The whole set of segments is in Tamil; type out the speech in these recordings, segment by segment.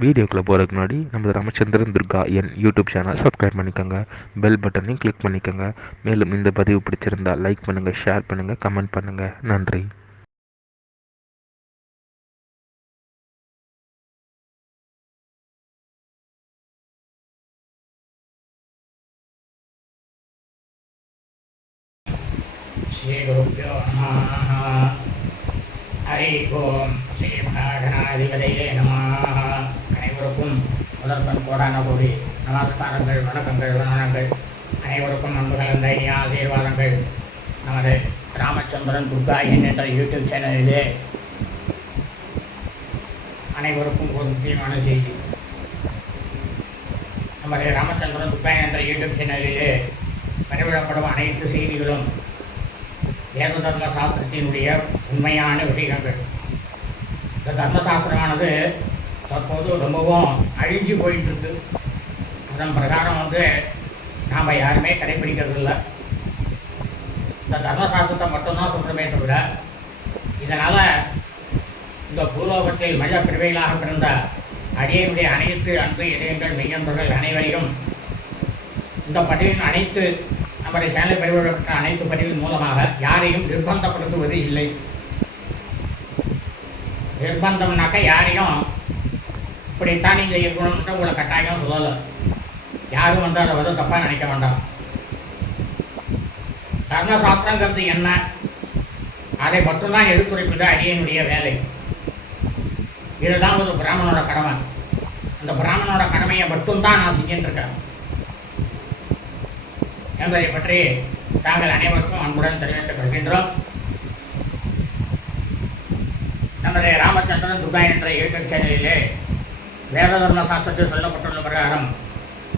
வீடியோக்குள்ளே போகிறதுக்கு முன்னாடி நம்ம ராமச்சந்திரன் துர்கா என் யூடியூப் சேனல் சப்ஸ்கிரைப் பண்ணிக்கோங்க, பெல் பட்டனையும் கிளிக் பண்ணிக்கோங்க. மேலும் இந்த பதிவு பிடிச்சிருந்தால் லைக் பண்ணுங்கள், ஷேர் பண்ணுங்கள், கமெண்ட் பண்ணுங்கள். நன்றி. ஸ்ரீ குருப்யோ நமः. ஹரி ஓம். ஸ்ரீ மகாகணாதிபதியே நமः. அனைவருக்கும் முதற்கண் கோடான கோடி நமஸ்காரங்கள், வணக்கங்கள், வணக்கங்கள். அனைவருக்கும் அன்பு கலந்த இனிய ஆசீர்வாதங்கள். நமது ராமச்சந்திரன் துர்கா என்ற யூடியூப் சேனலிலே அனைவருக்கும் ஒரு முக்கியமான செய்தி. நமது ராமச்சந்திரன் துர்கா என்ற யூடியூப் சேனலிலே பதிவிடப்படும் அனைத்து செய்திகளும் வேத தர்ம சாஸ்திரத்தினுடைய உண்மையான விஷயங்கள். இந்த தர்மசாஸ்திரமானது தற்போது ரொம்பவும் அழிஞ்சு போயிட்டு இருக்கு. அதன் பிரகாரம் நாம் யாருமே கடைபிடிக்கிறது இல்லை. இந்த தர்மசாஸ்திரத்தை மட்டும்தான் சொல்கிறோமே தவிர, இதனால் இந்த பூலோகத்தில் மனித பிரிவைகளாக பிறந்த அடியனுடைய அனைத்து அன்பு இதயங்கள் மெய்யன்பர்கள் அனைவரையும் இந்த பதிவின் அனைத்து நமது சேனல் பதிவிடப்பட்ட அனைத்து பதிவின் மூலமாக யாரையும் நிர்பந்தப்படுத்துவது இல்லை. நிர்பந்தம்னாக்க யாரையும் இப்படித்தான் நீங்கள் இருக்கணும்ன்ற உங்களை கட்டாயம் சொல்லலை. யாரும் அதை தப்பாக நினைக்க வேண்டாம். தர்மசாஸ்திரங்கிறது என்ன, அதை மட்டும்தான் எடுத்துரைப்பது அடியனுடைய வேலை. இதுதான் ஒரு பிராமணனோட கடமை. அந்த பிராமணனோட கடமையை மட்டும்தான் நான் செஞ்சுட்டு இருக்கேன் என்பதை பற்றி தாங்கள் அனைவருக்கும் அன்புடன் தெரிவித்துக் கொள்கின்றோம். நமது ராமச்சந்திரன் துர்கா என்ற யூடியூப் சேனலிலே வேத தர்ம சாஸ்திரத்தில் சொல்லப்பட்டுள்ள பிரகாரம்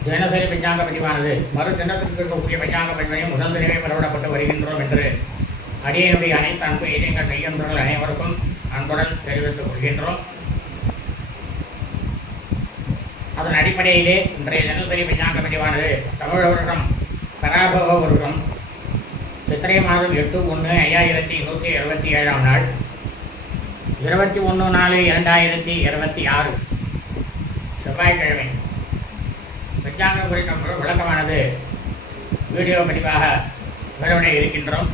தினசரி பஞ்சாங்க பதிவானது மறு தினத்திற்கு இருக்கக்கூடிய பஞ்சாங்க பதிவையும் உடனடியே பரவிடப்பட்டு வருகின்றோம் என்று அடியனுடைய அனைத்து அன்பு இதயங்கள் மெய்யன்பர்கள் அனைவருக்கும் அன்புடன் தெரிவித்துக் கொள்கின்றோம். அதன் அடிப்படையிலே இன்றைய தினசரி பஞ்சாங்க பதிவானது தமிழ் வருடம் பராபவ வருடம் சித்திரை மாதம் 8/1/2177 நாள் 21/4/2026 செவ்வாய்க்கிழமை பஞ்சாங்கம் குறித்த விளக்கமானது வீடியோ பதிவாக வரவிட இருக்கின்றோம்.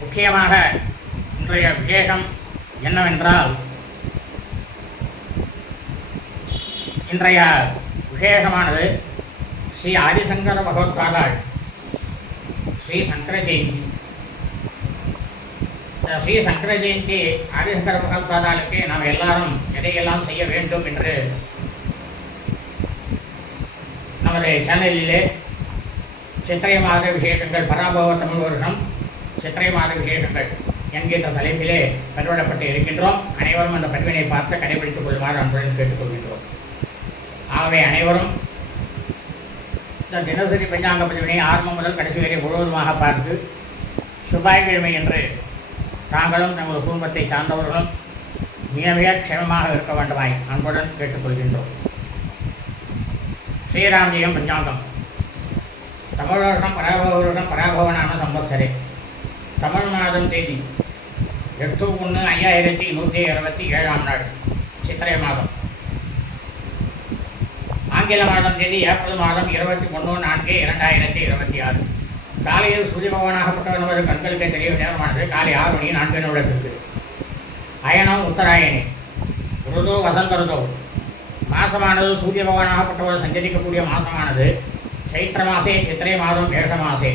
முக்கியமாக இன்றைய விசேஷம் என்னவென்றால், இன்றைய விசேஷமானது ஸ்ரீ ஆதிசங்கர பகவத்பாதாள் ஸ்ரீ சங்கர ஜெயந்தி. ஸ்ரீ சங்கர ஜெயந்தி ஆதிசங்கர பகவத்பாதாளுக்கு நாம் எல்லாரும் எதையெல்லாம் செய்ய வேண்டும் என்று நமது சேனலிலே சித்திரை மாத விசேஷங்கள், பராபவ தமிழ் வருஷம் சித்திரை மாத விசேஷங்கள் என்கின்ற தலைப்பிலே பதிவிடப்பட்டு இருக்கின்றோம். அனைவரும் அந்த பதிவினை பார்த்து கடைபிடித்துக் கொள்ளுமாறு அன்புடன் கேட்டுக்கொள்கின்றோம். ஆகவே அனைவரும் இந்த தினசரி பஞ்சாங்க பதிவினை ஆரம்பம் முதல் கடைசி வரை முழுவதுமாக பார்த்து செவ்வாய்க்கிழமை என்று தாங்களும் நமது குடும்பத்தை சார்ந்தவர்களும் மிக மிக க்ஷேமமாக இருக்க வேண்டுமாய் அன்புடன் கேட்டுக்கொள்கின்றோம். ஸ்ரீராமஜெயம் பஞ்சாங்கம். தமிழ் வருஷம் பராபவ வருஷம் பராபவனான சம்பத்சரே. தமிழ் மாதம் தேதி 8/1/2127 நாள் சித்திரை மாதம். ஆங்கில மாதம் தேதி ஏப்ரல் மாதம் 21/4/2026. காலையில் சூரிய பகவானாகப்பட்டவர் நமது கண்களுக்கு தெரியும் நேரமானது காலை 6:04 அயனம் உத்தராயணி. ருதோ வசந்த ருதோ. மாசமானது சூரிய பகவானாகப்பட்டவர் சஞ்சரிக்கக்கூடிய மாசமானது சைத்திர மாசே சித்திரை மாதம் மேஷ மாசே.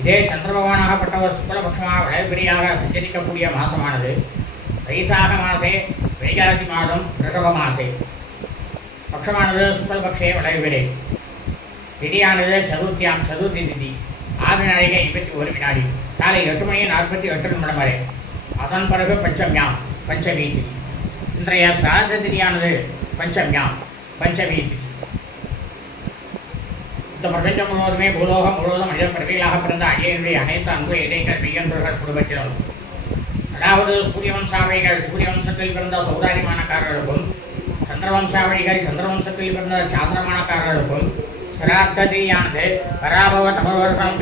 இதே சந்திர பகவானாகப்பட்டவர் சுக்லபட்சமாக வளர்பிரியாக சஞ்சரிக்கக்கூடிய மாசமானது வைசாக மாசே வைகாசி மாதம் ரிஷப மாசே. பட்சமானது சுக்லபக்ஷே வளர்பிரே. திதியானது சதுர்த்தி திதி. ஆதி நாழிகை 51 வினாடி. காலை 8:48 வரை. அதன் பிறகு பஞ்சமியாம் பஞ்சமி திதி. இன்றைய சிராத திதியானது பஞ்சமியாம் பஞ்சமி திதி. இந்த பிரபஞ்சம் முழுவதுமே பூலோகம் முழுவதும் மனித பிறவிகளாக பிறந்த அடியனுடைய அனைத்து அன்பு இதயங்கள் மெய்யன்பர்கள் குடும்பத்திலும், அதாவது சூரியவம்சாவழிகள் சூரியவம்சத்தில் பிறந்த சௌதாரிமானக்காரர்களுக்கும், சந்திரவம்சாவழிகள் சந்திரவம்சத்தில் பிறந்த சாந்திரமானக்காரர்களுக்கும் சிரார்த்ததியானது பராபவ தமிழ் வருஷம்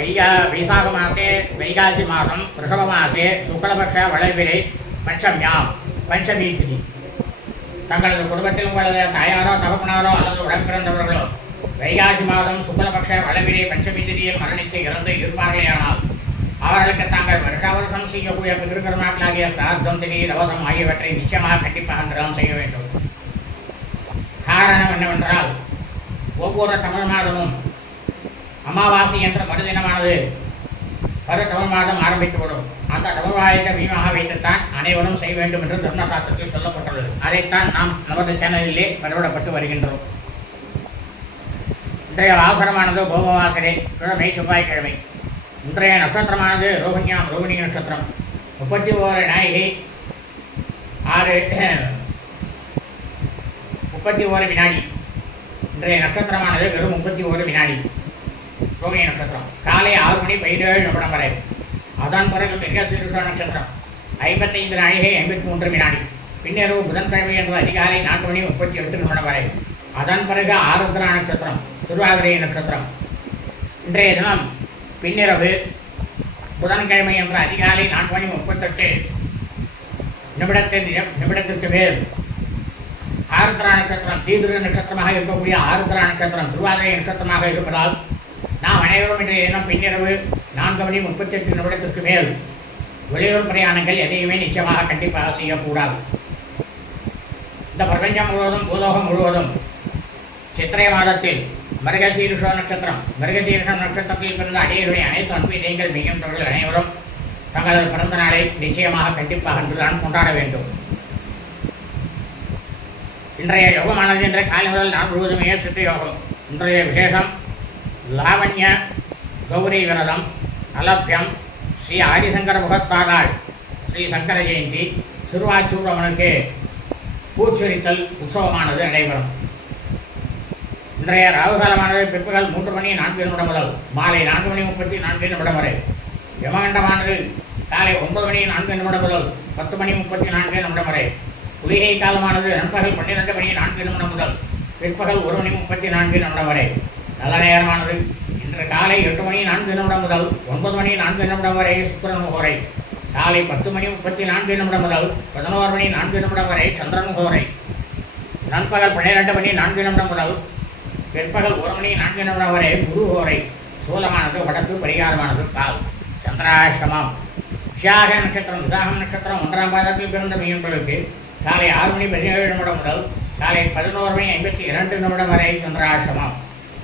வைசாக மாசே வைகாசி மாதம் ரிஷப மாசே சுக்லபக்ஷ வளர்பிறை பஞ்சமியாம் பஞ்சமி திதி. தங்களது குடும்பத்தில் உங்களது தாயாரோ தகப்பனாரோ அல்லது உடன் பிறந்தவர்களோ வைகாசி மாதம் சுக்லபக்ஷ வளவிரை பஞ்சமி திதியில் மரணித்து இறந்து இருப்பார்களேயானால் அவர்களுக்கு தாங்கள் வருஷா வருஷம் செய்யக்கூடிய பிதிருக்கர்மாக்களாகிய சிராத்தம் திதி தவசம் ஆகியவற்றை நிச்சயமாக கண்டிப்பாக அன்றுதான் செய்ய வேண்டும். காரணம் என்னவென்றால் ஒவ்வொரு தமிழ் மாதமும் அமாவாசை என்ற மறுதினமானது தமிழ் மாதம் ஆரம்பித்துவிடும். அந்த தமிழ் மாதத்தை மீமாக வைத்துத்தான் அனைவரும் செய்ய வேண்டும் என்று தர்மசாஸ்திரத்தில் சொல்லப்பட்டுள்ளது. அதைத்தான் நாம் நமது சேனலிலே பதிவிடப்பட்டு வருகின்றோம். இன்றைய வாசரமானது கோபவாசரை கிழமை செவ்வாய்க்கிழமை. இன்றைய நட்சத்திரமானது ரோகிணியாம் ரோகிணி நட்சத்திரம். 31 நாழிகை 31 வினாடி. இன்றைய நட்சத்திரமானது வெறும் 31 வினாடி. ரோகிணி நட்சத்திரம் காலை 6 மணி 17 நிமிடம் வரை. அதன் பிறகு மிருகசீரிஷ நட்சத்திரம் 55 நாழிகை 53 வினாடி. பின்னிரவு புதன்கிழமை என்று அதிகாலை 4 மணி 38 நிமிடம் வரை. அதன் பிறகு ஆருத்ரா நட்சத்திரம் திருவாதிரை நட்சத்திரம். இன்றைய தினம் பின்னிரவு புதன்கிழமை என்ற அதிகாலை 4 மணி 38 நிமிடத்திற்கு மேல் ஆருத்ரா நட்சத்திரம் தீவிர நட்சத்திரமாக இருக்கக்கூடிய ஆருத்ரா நட்சத்திரம் திருவாதிரை நட்சத்திரமாக இருப்பதால் நாம் அனைவரும் இன்றைய தினம் பின்னிரவு 4 மணி 38 நிமிடத்திற்கு மேல் வெளியூர் பிரயாணங்கள் எதையுமே நிச்சயமாக கண்டிப்பாக செய்யக்கூடாது. இந்த பிரபஞ்சம் முழுவதும் பூலோகம் முழுவதும் சித்திரை மாதத்தில் மிருகசீரிஷ நட்சத்திரம் நட்சத்திரத்தில் பிறந்த அடியருடைய அனைத்து அன்பு இதயங்கள் மிகுந்தவர்கள் அனைவரும் தங்களது பிறந்த நாளை நிச்சயமாக கண்டிப்பாக அன்றுதான் கொண்டாட வேண்டும். இன்றைய யோகமானது என்ற காலை முதல் நாள் முழுவதுமே சித்த யோகம். இன்றைய விசேஷம் லாவண்ய கௌரி விரதம், அலப்பியம், ஸ்ரீ ஆதிசங்கர முகத்தாதாள், ஸ்ரீ சங்கர ஜெயந்தி, சிறுவாச்சூரமனுக்கு பூச்சொரித்தல் உற்சவமானது நடைபெறும். இன்றைய ராகுகாலமானது பிற்பகல் 3 மணி 4 நிமிடம் முதல் மாலை 4 மணி 34 நிமிடம் வரை. யமகண்டமானது காலை 9 மணி 4 நிமிடம் முதல் 10 மணி 34 நிமிடம் வரை. குளிகை காலமானது நண்பகல் 12 மணி 4 நிமிடம் முதல் பிற்பகல் 1 மணி 34 நிமிடம் வரை. நல்ல நேரமானது இன்று காலை 8 மணி 4 நிமிடம் முதல் 9 மணி 4 நிமிடம் வரை சுக்கிரன் முகோரை. காலை 10 மணி 34 நிமிடம் முதல் 11 மணி 4 நிமிடம் வரை சந்திரன் முகோரை. நண்பகல் 12 மணி 4 நிமிடம் முதல் பிற்பகல் 1 மணி 4 நிமிடம் வரை குரு ஹோரை. சூலமானது வடக்கு, பரிகாரமானது கால். சந்திராஷ்டமம் விசாக நட்சத்திரம் விசாகம் நட்சத்திரம் 1ஆம் பாதத்தில் பிறந்த மீன்களுக்கு காலை 6 மணி 17 நிமிடம் முதல் காலை 11 மணி 52 நிமிடம் வரை சந்திராஷ்டமம்.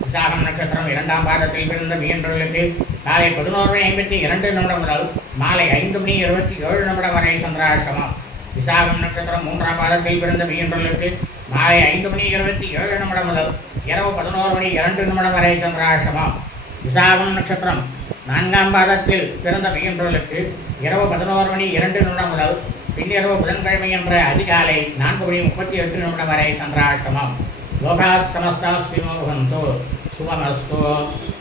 விசாகம் நட்சத்திரம் 2ஆம் பாதத்தில் பிறந்த மீன்களுக்கு காலை 11 மணி 52 நிமிடம் முதல் மாலை 5 மணி 27 நிமிடம் வரை சந்திராஷ்டமம். விசாகம் நட்சத்திரம் 3ஆம் பாதத்தில் பிறந்த மீன்களுக்கு மாலை 5 மணி 27 நிமிடம் முதல் இரவு 11 மணி 2 நிமிடம் வரை சந்திராஷ்டமம். விசாகம் நட்சத்திரம் 4ஆம் பாதத்தில் பிறந்த மீன்களுக்கு இரவு 11 மணி 2 நிமிடம் முதல் பின்னிரவு புதன்கிழமை என்ற அதிகாலை 4 மணி 38 நிமிடம் வரை சந்திராஷ்டமம். லோகா சமஸ்தா ஸ்ரீமோ பவந்து சுபமஸ்து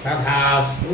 ததாஸ்து.